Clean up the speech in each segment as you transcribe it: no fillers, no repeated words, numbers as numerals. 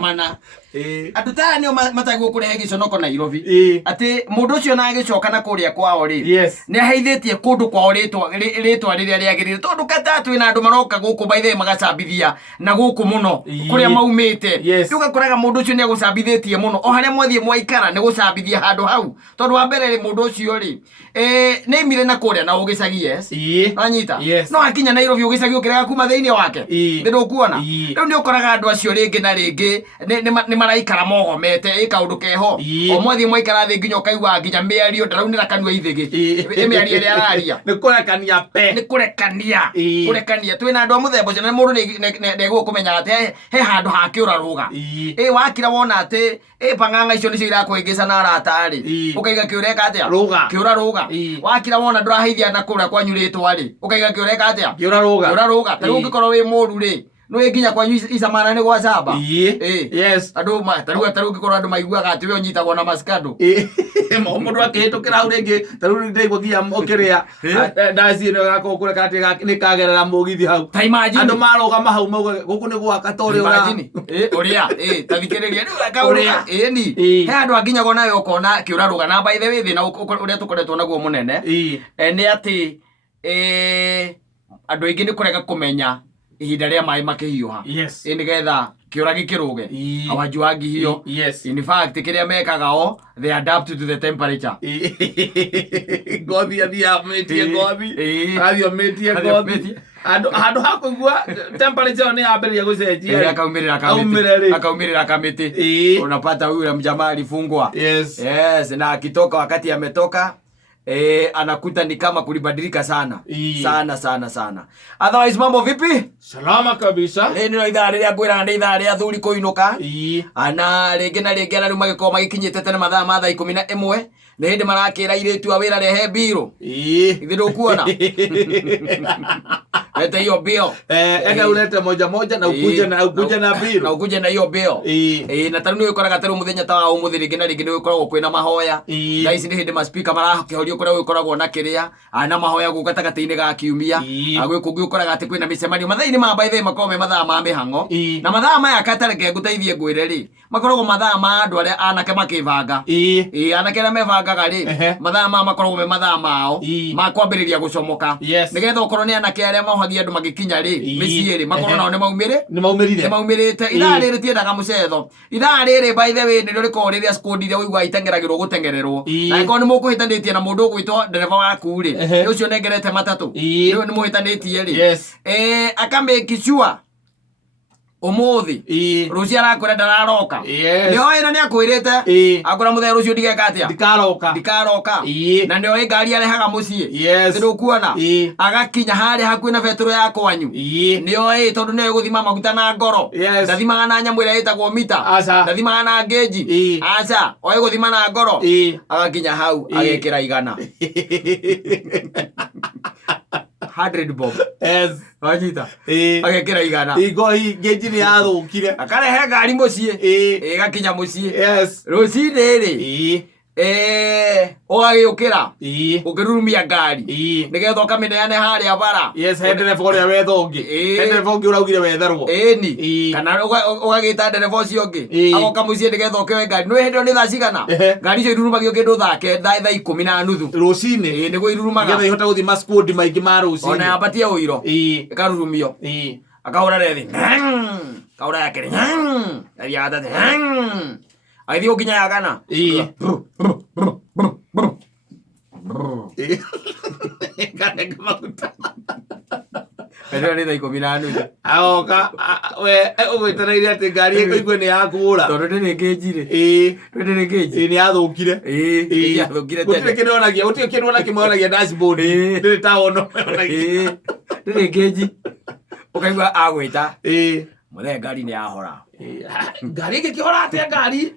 mana andu ta nio matagwo kurehe giconoko Nairobi ati mundu ucio na gicoka na kuria kwao ri ni aheithitie kundu kwao ritwa riria riagirire tondu katatu ina andu maroka guku baithe magacambithia na guku muno kuria maumite tugakoraga mundu ucio ni agucambithitie muno o haria mwathie mwaikara ni gucambithia handu hau tondu wa mbere ri mundu ucio ri ni imire na kuria na ugicagi anyita no akinya Nairobi ugicagi ukiraga kuma thiini wake ndu kuona riu ni ukoraga andu acio ringi na ringi ni maraikara mogomete kaundu keho o mwathie mwaikara thi nginya ukaigua nginya miario ndaraunira kanua ithigi miario ria araria ni kurekania twina andu muthembo cene mundu ne gukumenya ati he handu hakiura ruga wakira wona ati panganga icio nicio irakuingica na aratari ukaiga kiureka atia kiura ruga wakira wona nduraheithia na kuria kwanyuritwa ri ukaiga kiureka atia kiura ruga tari ungikorwo wi muru ri no nginya kwanyu icamana ni gwa camba andu taru ngikorwo andu maiguaga ati we unyitagwo na maskado mundu akihitukira au ringi taru ndiguthia mukiria ndaci ino gako kureka ati ni kagerera mugithi hau andu marugama hau mauga guku ni gwaka tori uria tathikiriria ni uria ni he andu anginyagwo nayo ukona kiuraruga na by the way thina uria tukoretwo naguo munene ni ati andu aingi ni kurega kumenya ihinda ria mai makihiuha nigetha kiura gikiruge awajuagi hiyo in fact kiria mekaga o they adapt to the temperature gothi athia metie gothi athio metie gothi andu hakuigua temperature ni amberia gucenjia akaumirira kamiti unapata huyu mjamaa alifungwa na akitoka wakati ametoka anakuta ni kama kulibadilika sana sana. Otherwise mambo vipi? Salama kabisa. Nino idhaa ria gwira ndi idhaa ria thuri kuinuka. Ana rege na rege na ruma gikoma gikinyite tene mathaa 11 ni hindi marakira iretu a wira rehe biro ithiru kuona ete hiyo bill ega ulete moja na ukuje na biro na ukuje na hiyo bill na taru ni ukoraga taru muthenya ta umuthi rege na rege ni ukoragwo kwina mahoya na ici ni hindi ma speaker marakihorio kuria ukoragwo na kiria ana mahoya gugatagati-ini ga kiumia agwe kungi ukoraga ati kwina micemanio mathaa-ini ma baithe makome mathaa ma mihango na mathaa maya katareke nguteithie ngwire ri makoragwo mathaa ma andu aria anake makivanga anake na mevangaga ri mathaa ma makoragwo me mathaa mao ma kwambiriria gucomoka nigetha ukorwo ni anake aria mahohagia andu magikinya ri micii ri makorwo nao ni maumirite ithaa riri tiendaga mucetho ithaa riri by the way nirio riko riria squad iria uigua itengeragirwo gutengererwo na ko ni mukuhitanitie na mundu ugwitwo ndereva waku ri ucio nengerete matatu riu ni muhitanitie ri akamake sure umuthi rucia arakwira ndararoka nio ina ni akwirite akora muthe rucio ndigeka atia ndikaroka na nio ngari arehaga mucii ndu kuona agakinya haria hakuhi na betro ya kwanyu nio tondu nio guthima maguta na ngoro ndathimaga na nyamu iria itagwo mita ndathimaga na ngeji aca oe guthima na ngoro agakinya hau agekira igana 100 bob wajita agekira igana igohi geji ni athukire akarehe ngari mucii gakinya mucii rucini ri ugagiukira ukirurumia ngari nigetha ukamineane haria bara ndereva uria wetha ungi ndereva ungi uraugire wetherwo ni kana ugagita ndereva ucio ungi agoka mucii nigetha ukewe ngari no hindi ni thaa cigana ngari icio irurumagio kindu thake thaa 10:30 rucini niguo irurumaga nigetha ihota guthima squad maingi ma rucini ona yabatie uiro ikarurumio akahura rethi kaura yakiri ya gatatu aithi ukinya yagana kana kamaguta pero ni thaa 10:30 aoka we ugwitanaire ati ngari ikoigwe ni yakura tondu ndiri ngejire ndiri ngeji ni athukire yathukire tene gutire kindu ona kimwonagia dashboard ndiri tawono ndiri ngeji ukaigwa agwita muthe ngari ni yahora ngari ngikihora atia ngari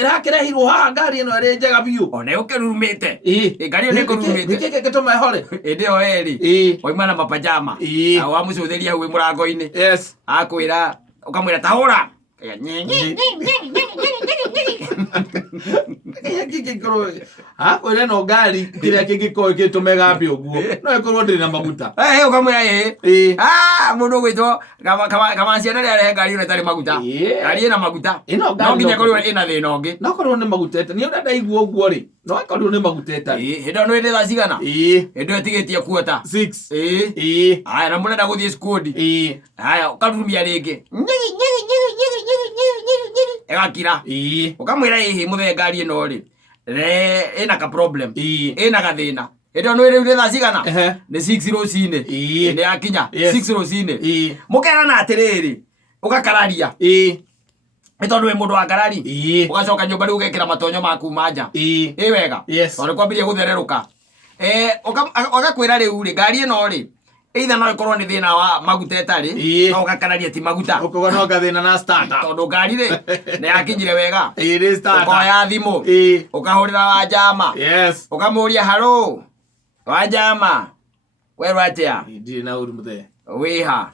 irakirehirwo haha ngari ino iri njega biu ona ukirumite ngari ni kurumite gike gituma ihore ndio eri oima na mapajama awa mucuthiria hau murango-ini akwira ukamwira tahura Kwĩna no ngari kĩrĩa kĩngĩkorwo gĩtũme gambe ũguo no ĩkorwo ndĩrĩ na maguta ũkamwĩra mũndũ ũgwĩtwo Kamaciana nĩ arehe ngari ĩno ĩtarĩ maguta. Ngari ĩna maguta no nginya korwo ĩna thĩna ũngĩ. No korwo nĩ maguta ĩtarĩ niĩ ndaigua ũguo rĩ no korwo nĩ maguta ĩtarĩ. Hĩndĩ ĩyo nĩ thaa cigana? Hĩndĩ ĩyo ĩtigĩtie kuota 6. Haya na mũrenda gũthiĩ skundi. Haya ũkarurumia rĩngĩ ĩgakira. Ũkamwĩra hihi mũthee ngari ĩno rĩ ĩna ka problem ĩna gathĩna. Hĩndĩ ĩyo nĩ thaa cigana? Nĩ 6 rũcinĩ. Nĩ yakinya 6 rũcinĩ. Mũkerana atĩrĩrĩ ũgakararia nĩ tondũ wĩ mũndũ wa ngarari. Ũgacoka nyũmba rĩu ũgekĩra matonyo maku ma nja. Ĩ wega tondũ kwambĩrĩria gũthererũka. Ũgakwĩra rĩu rĩ ngari ĩno rĩ either no ĩkorwo nĩ thĩna wa maguta ĩtarĩ no ũgakararia ti maguta. Ũkorwo no gathĩna na starter tondũ ngari rĩ nĩ yakinyire wega. Ũkoya thimũ ũkahũrĩra Wanjama ũkamũria harũ Wanjama werwo atĩa? Ndirĩ na ũru mũthee. Wĩha?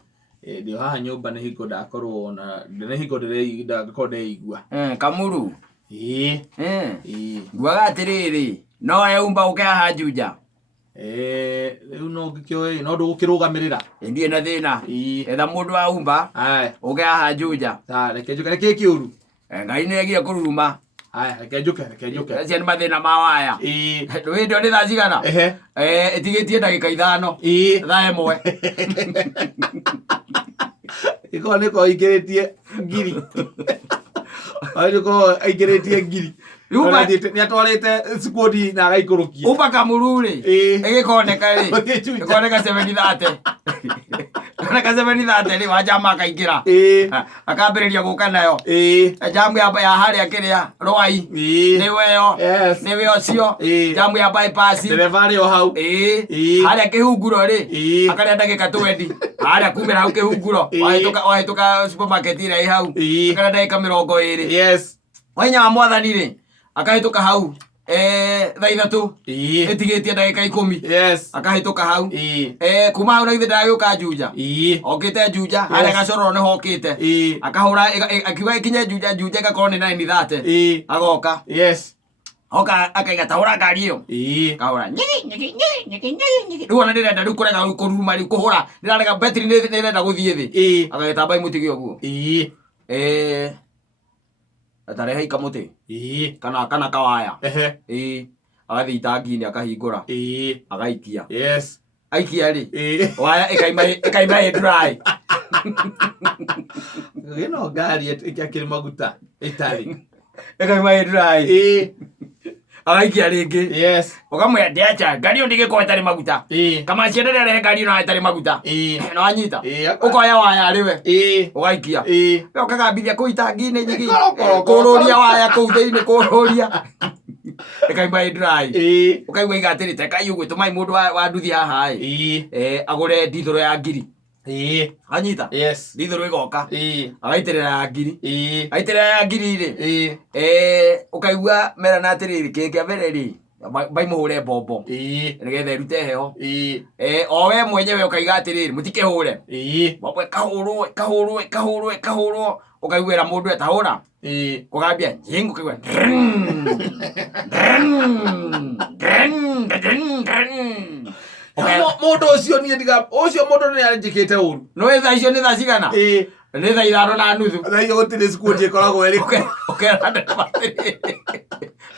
Ndio haha nyũmba nĩ hingo ndakorwo na nĩ hingo ndakorwo ndeigua. Kamuru nguaga atĩrĩrĩ no yaumba ũke haha Juja. Rĩu no ngĩkĩoĩ no ndũgũkĩrũgamĩrĩra. Ndirĩ na thĩna etha mũndũ wa umba ũke haha Juja. Reke njũke nĩkĩ kĩũru? Ngai nĩ egire kũruruma. Reke njũke. Acio nĩ mathĩna ma waya. Hĩndĩ ĩyo nĩ thaa cigana? Ĩtigĩtie ndagĩka 5 thaa 1. Ĩkorwo nĩkorwo aingĩrĩtie ngiri. Nĩkorwo aingĩrĩtie ngiri. Nĩ atwarĩte skundi na agaikũrũkia. Umba Kamuru rĩ ĩgĩkoneka rĩ ĩkoneka 7:30. Oneka 7:30 rĩ Wanjama akaingĩra akambĩrĩria gũka nayo. Jamu ya harĩa kĩrĩa Rwai nĩwe ũcio. Jamu ya bypass ndereba arĩ o hau. Harĩa kĩhunguro rĩ akarĩa ndagĩka 20. Harĩa kumĩra hau kĩhunguro wahĩtũka supermarket ĩrĩa ĩ hau akarĩa ndagĩka 20. Wainya wa Mwathani rĩ akahĩtũka hau thaa 3 ĩtigĩtie ndagĩka 10 akahĩtũka hau. Kuma hau na ithe ndagĩũka Juja okĩte Juja harĩa Gacororo nĩho okĩte akahũra akiuga ikinye Juja ĩgakorwo nĩ 9:30 agoka oka akaiga tahũra ngari ĩyo kahũra rĩu ona ndĩrenda rĩu kũrega kũruruma rĩu kũhũra ndĩrarega betri nĩrenda gũthiĩ thĩ agagĩtamba imũtige ũguo atarehe ikamũtĩ kana kawaya agathiĩ itangi-inĩ akahingũra agaikia aikia rĩ waya ĩkaima dry. Ĩno ngari ĩkĩrĩ maguta ĩtarĩ ĩkaima dry agaikia rĩngĩ ũkamwĩra ndiacha ngari ĩyo ndĩgĩkorwo ĩtarĩ maguta. Kamaciana nĩ arehe ngari ĩno ĩtarĩ maguta nĩ wanyita ũkoya waya rĩwe ũgaikia ũkagambithia kũu itangi-inĩ nyigi kũrũria waya kũu thĩinĩ kũrũria ĩkaima dry. Ũkaigua igatĩrĩte Kai ũgwĩtũmai mũndũ wa nduthi haha agũre ndithũrũ ya ngiri. Anyita ndithũrũ ĩgoka agaitĩrĩra ya ngiri aitĩrĩra ya ngiri rĩ ũkaigua merana atĩrĩrĩ kĩngĩa mbere rĩ baimũhũre mbombo nĩgetha ĩrute heho. O we mwenyewe ũkaiga atĩrĩrĩ mũtikĩhũre mbombo ĩkahũrwo ũkaiguĩra mũndũ etahũra kũgambia njĩngũ ũkaigua mũndũ ũcio niĩ ũcio mũndũ nĩ anjĩkĩte ũru. Nĩ thaa icio nĩ thaa cigana? Nĩ thaa 5:30. Thaa icio gũtirĩ skundi ĩkoragwo ĩrĩ. Ũkera ndereba atĩrĩrĩ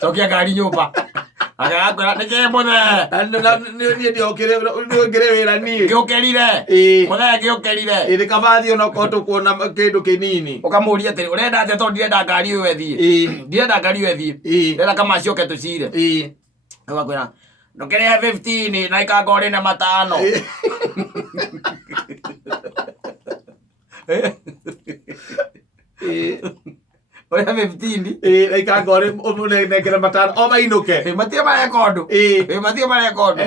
cokia ngari nyũmba agakwĩra nĩkĩ mũthee niĩ ndiokĩrĩ wĩra niĩ ngĩũkerire mũthee ngĩũkerire nĩ kabathi ona okorwo tũkuona kĩndũ kĩnini. Ũkamũria atĩrĩ ũrenda atĩa tondũ ndirenda ngari ĩyo ĩthiĩ. Ndirenda ngari ĩyo ĩthiĩ ndĩrenda Kamaci oke tũcire. Ũgakwĩra ndũkĩrĩhe 15 na ikangorĩ na 5. Ũrĩa 15 na ikangorĩ ũnengere 5 o mainũke matirĩ marekondo matirĩ marekondo.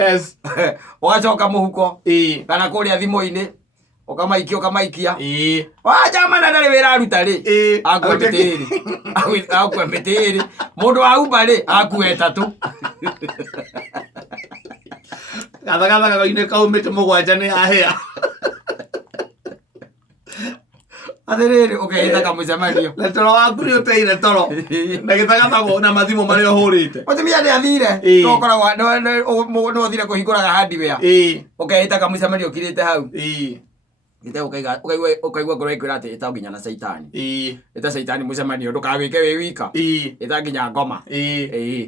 Ũgacoka mũhuko kana kũrĩa thimũ-inĩ ũkamaikia Wanjama na ndarĩ wĩra aruta rĩ akue mbĩtĩrĩ mũndũ wa umba rĩ akue 3 gathagathaga-inĩ kaumĩte 7 nĩ ahĩa. Atherere ugeita kamucemanio. Na toro waku ni uteire toro. Na gitagatago na mathimu mari ohurite. Mutumia ni athire. No koragwa no thire kuhinguraga hardware. Ugeita kamucemanio kirite hau. Gite ukaigua ngoro ikwira ati ita nginya na Saitani. Ita Saitani mucemanio ndukawike wi wika. Ita nginya ngoma.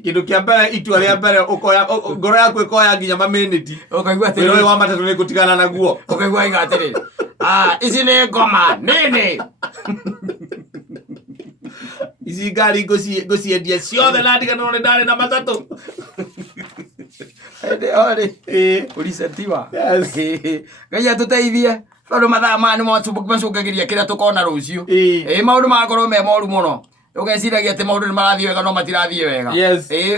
Kindu kia mbere itua ria mbere ukoya ngoro yaku ikoya nginya maminiti. Ukaigua ati wiro wa matatu ni gutigana naguo. Ukaigua iga atiri. Ici ni ngoma nini. Ici ngari nguciendia ciothe na ndigana ndari na matatu. Ore. Ulisetiwa. Ngai atuteithie. Tondu mathaa mani macukagiria kiria tukona rucio. Maundu magakorwo me moru muno. Ugeciragia ati maundu ni marathie wega no matirathie wega.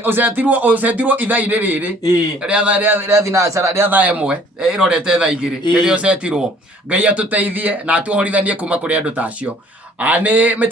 Ucetirwo ithaa-ini riri. Ria thinacara ria thaa imwe irorete thaa igiri. Nirio ucetirwo. Ngai atuteithie na atuhorithanie kuma kuri andu tacio. Ni